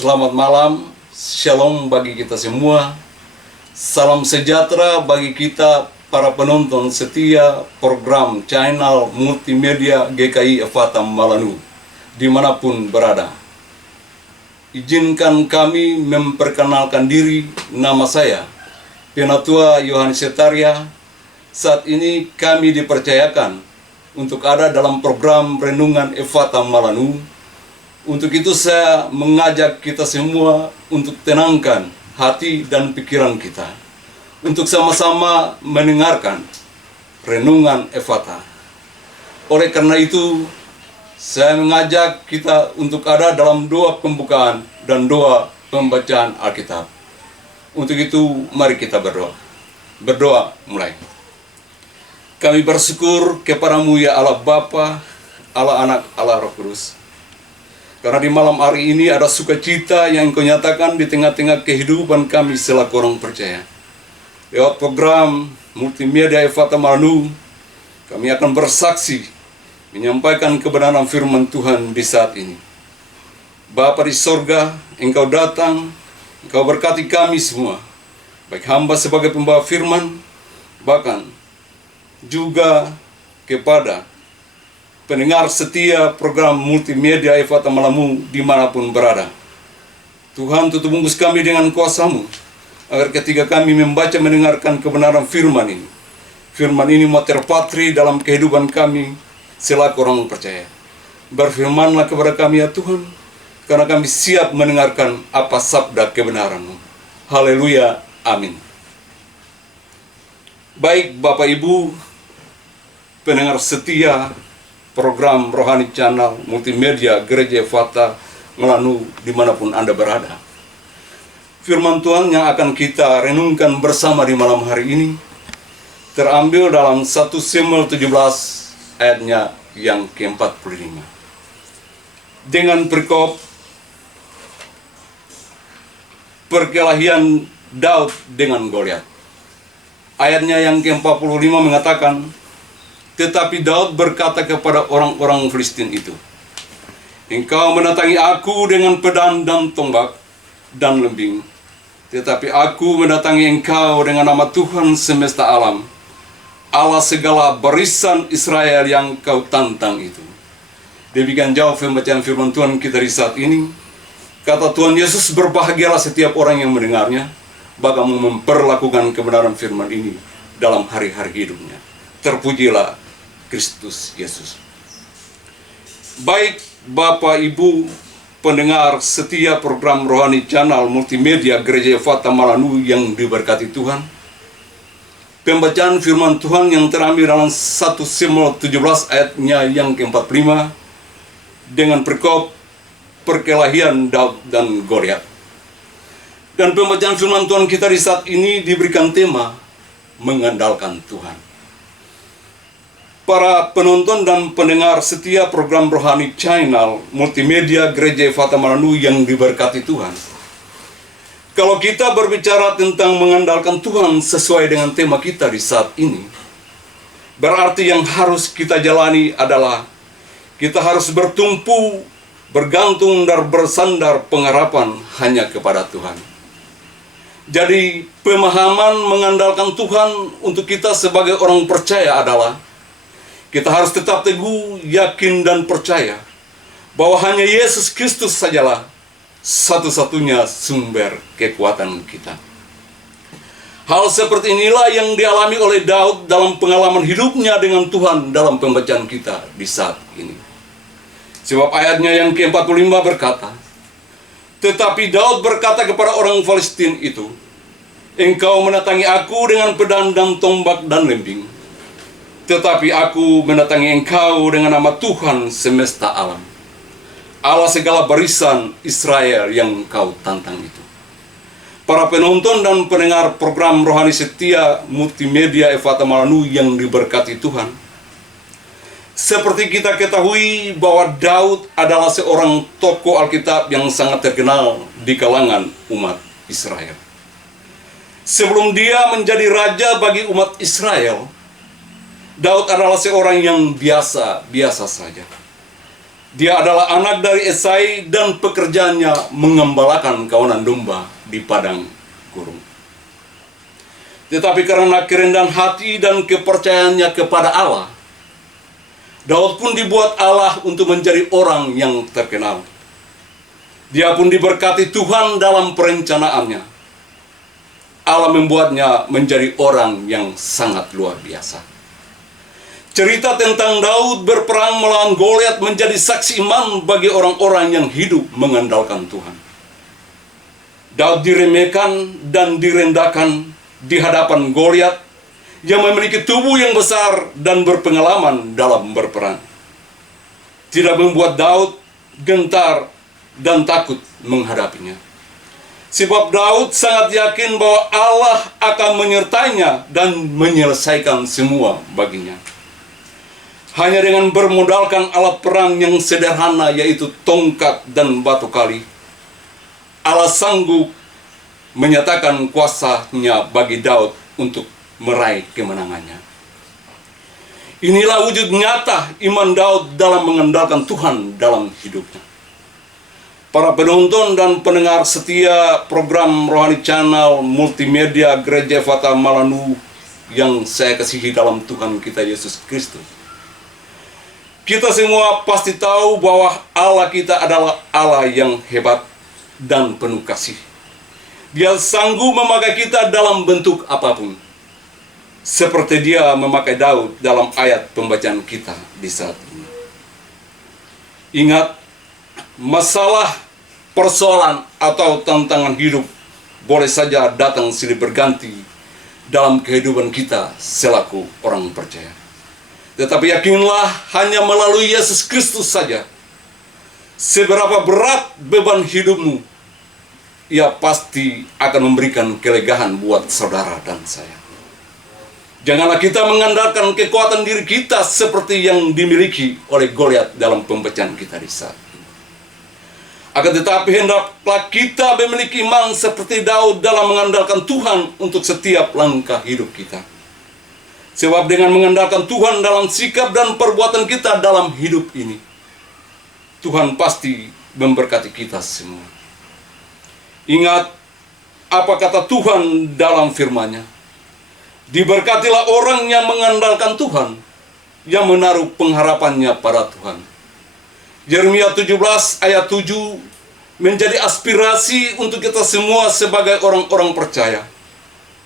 Selamat malam, shalom bagi kita semua. Salam sejahtera bagi kita para penonton setia program channel multimedia GKI Ephatha Malanu dimanapun berada. Izinkan kami memperkenalkan diri. Nama saya Penatua Yohanes Setaria. Saat ini kami dipercayakan untuk ada dalam program Renungan Ephatha Malanu. Untuk itu saya mengajak kita semua untuk tenangkan hati dan pikiran kita, untuk sama-sama mendengarkan Renungan Ephatha. Oleh karena itu, saya mengajak kita untuk ada dalam doa pembukaan dan doa pembacaan Alkitab. Untuk itu, mari kita berdoa. Berdoa mulai. Kami bersyukur kepadamu ya Allah Bapa, Allah Anak, Allah Roh Kudus. Karena di malam hari ini ada sukacita yang Engkau nyatakan di tengah-tengah kehidupan kami selaku orang percaya. Lewat program multimedia Ephatha Malanu, kami akan bersaksi menyampaikan kebenaran firman Tuhan di saat ini. Bapa di sorga, Engkau datang, Engkau berkati kami semua, baik hamba sebagai pembawa firman, bahkan juga kepada pendengar setia program multimedia Ephatha Malanu dimanapun berada. Tuhan, tutup bungkus kami dengan kuasa-Mu, agar ketika kami membaca mendengarkan kebenaran firman ini mau terpatri dalam kehidupan kami selaku orang percaya. Berfirmanlah kepada kami ya Tuhan, karena kami siap mendengarkan apa sabda kebenaran-Mu. Haleluya, amin. Baik Bapak Ibu, pendengar setia program Rohani Channel Multimedia Gereja Ephatha Malanu dimanapun Anda berada. Firman Tuhan yang akan kita renungkan bersama di malam hari ini terambil dalam 1 Samuel 17 ayatnya yang ke-45. Dengan perikop perkelahian Daud dengan Goliat. Ayatnya yang ke-45 mengatakan, tetapi Daud berkata kepada orang-orang Filistin itu, engkau mendatangi aku dengan pedang dan tombak dan lembing, tetapi aku mendatangi engkau dengan nama Tuhan semesta alam, Allah segala barisan Israel yang kau tantang itu. Demikian jauh pembacaan firman Tuhan kita di saat ini. Kata Tuhan Yesus, berbahagialah setiap orang yang mendengarnya, bahkan memperlakukan kebenaran firman ini dalam hari-hari hidupnya. Terpujilah Kristus Yesus. Baik Bapak Ibu pendengar setia program Rohani Channel Multimedia Gereja Ephatha Malanu yang diberkati Tuhan, pembacaan firman Tuhan yang terambil dalam 1 Samuel 17 ayatnya yang ke-45 dengan perikop perkelahian Daud dan Goliat. Dan pembacaan firman Tuhan kita di saat ini diberikan tema mengandalkan Tuhan. Para penonton dan pendengar setia program Rohani Channel Multimedia Gereja Ephatha Malanu yang diberkati Tuhan. Kalau kita berbicara tentang mengandalkan Tuhan sesuai dengan tema kita di saat ini, berarti yang harus kita jalani adalah kita harus bertumpu, bergantung dan bersandar pengharapan hanya kepada Tuhan. Jadi pemahaman mengandalkan Tuhan untuk kita sebagai orang percaya adalah kita harus tetap teguh, yakin dan percaya bahwa hanya Yesus Kristus sajalah satu-satunya sumber kekuatan kita. Hal seperti inilah yang dialami oleh Daud dalam pengalaman hidupnya dengan Tuhan dalam pembacaan kita di saat ini. Sebab ayatnya yang ke-45 berkata, tetapi Daud berkata kepada orang Filistin itu, engkau mendatangi aku dengan pedang dan tombak dan lembing, tetapi aku mendatangi engkau dengan nama Tuhan semesta alam, Allah segala barisan Israel yang kau tantang itu. Para penonton dan pendengar program Rohani Setia Multimedia Ephatha Malanu yang diberkati Tuhan, seperti kita ketahui bahwa Daud adalah seorang tokoh Alkitab yang sangat terkenal di kalangan umat Israel. Sebelum dia menjadi raja bagi umat Israel, Daud adalah seorang yang biasa-biasa saja. Dia adalah anak dari Esai dan pekerjaannya mengembalakan kawanan domba di padang gurun. Tetapi karena kerendahan hati dan kepercayaannya kepada Allah, Daud pun dibuat Allah untuk menjadi orang yang terkenal. Dia pun diberkati Tuhan dalam perencanaannya. Allah membuatnya menjadi orang yang sangat luar biasa. Cerita tentang Daud berperang melawan Goliat menjadi saksi iman bagi orang-orang yang hidup mengandalkan Tuhan. Daud diremehkan dan direndahkan di hadapan Goliat yang memiliki tubuh yang besar dan berpengalaman dalam berperang. Tidak membuat Daud gentar dan takut menghadapinya. Sebab Daud sangat yakin bahwa Allah akan menyertainya dan menyelesaikan semua baginya. Hanya dengan bermodalkan alat perang yang sederhana, yaitu tongkat dan batu kali, Allah sanggup menyatakan kuasanya bagi Daud untuk meraih kemenangannya. Inilah wujud nyata iman Daud dalam mengandalkan Tuhan dalam hidupnya. Para penonton dan pendengar setia program Rohani Channel Multimedia Gereja Efata Malanu yang saya kasihi dalam Tuhan kita Yesus Kristus, kita semua pasti tahu bahwa Allah kita adalah Allah yang hebat dan penuh kasih. Dia sanggup memakai kita dalam bentuk apapun, seperti Dia memakai Daud dalam ayat pembacaan kita di saat ini. Ingat, masalah, persoalan, atau tantangan hidup boleh saja datang silih berganti dalam kehidupan kita selaku orang percaya. Tetapi yakinlah, hanya melalui Yesus Kristus saja, seberapa berat beban hidupmu, Ia pasti akan memberikan kelegaan buat saudara dan saya. Janganlah kita mengandalkan kekuatan diri kita seperti yang dimiliki oleh Goliat dalam pembacaan kita di saat ini. Akan tetapi hendaklah kita memiliki iman seperti Daud dalam mengandalkan Tuhan untuk setiap langkah hidup kita. Sebab dengan mengandalkan Tuhan dalam sikap dan perbuatan kita dalam hidup ini, Tuhan pasti memberkati kita semua. Ingat apa kata Tuhan dalam firman-Nya. Diberkatilah orang yang mengandalkan Tuhan, yang menaruh pengharapannya pada Tuhan. Yeremia 17 ayat 7 menjadi aspirasi untuk kita semua sebagai orang-orang percaya,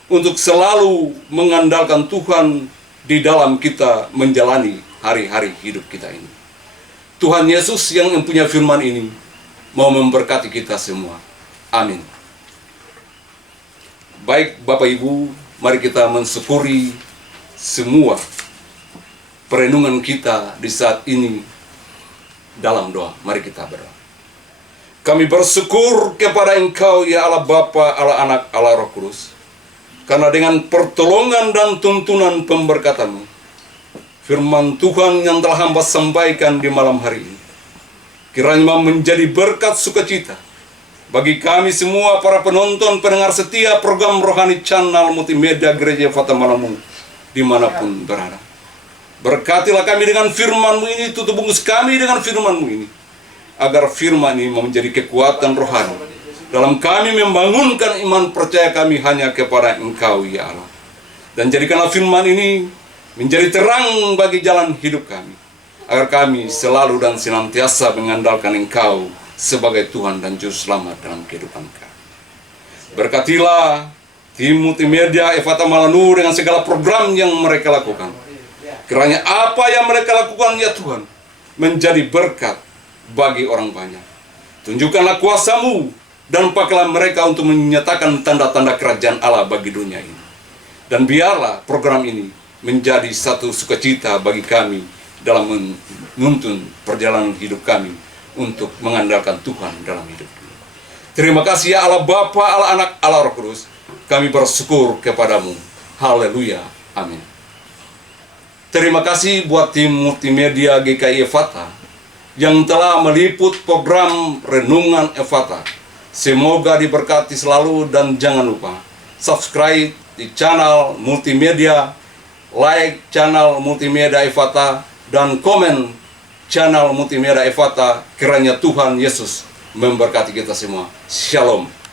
untuk selalu mengandalkan Tuhan di dalam kita menjalani hari-hari hidup kita ini. Tuhan Yesus yang mempunyai firman ini mau memberkati kita semua. Amin. Baik Bapak Ibu, mari kita mensyukuri semua perenungan kita di saat ini dalam doa. Mari kita berdoa. Kami bersyukur kepada Engkau, ya Allah Bapa, Allah Anak, Allah Roh Kudus, karena dengan pertolongan dan tuntunan pemberkatan-Mu, firman Tuhan yang telah hamba sampaikan di malam hari ini, kiranya menjadi berkat sukacita bagi kami semua para penonton, pendengar setia program Rohani Channel Multimedia Gereja Efata Malanu dimanapun berada. Berkatilah kami dengan firman-Mu ini, tutup bungkus kami dengan firman-Mu ini, agar firman ini menjadi kekuatan rohani dalam kami membangunkan iman percaya kami hanya kepada Engkau, ya Allah. Dan jadikanlah firman ini menjadi terang bagi jalan hidup kami, agar kami selalu dan senantiasa mengandalkan Engkau sebagai Tuhan dan Juru Selamat dalam kehidupan kami. Berkatilah tim multimedia Efata Malanu dengan segala program yang mereka lakukan. Kiranya apa yang mereka lakukan, ya Tuhan, menjadi berkat bagi orang banyak. Tunjukkanlah kuasa-Mu dan pakailah mereka untuk menyatakan tanda-tanda kerajaan Allah bagi dunia ini. Dan biarlah program ini menjadi satu sukacita bagi kami dalam menuntun perjalanan hidup kami untuk mengandalkan Tuhan dalam hidup ini. Terima kasih ya Allah Bapa, Allah Anak, Allah Roh Kudus. Kami bersyukur kepada-Mu. Haleluya. Amin. Terima kasih buat tim multimedia GKI Efata yang telah meliput program Renungan Efata. Semoga diberkati selalu dan jangan lupa subscribe di channel multimedia, like channel multimedia Efata, dan komen channel multimedia Efata. Kiranya Tuhan Yesus memberkati kita semua. Shalom.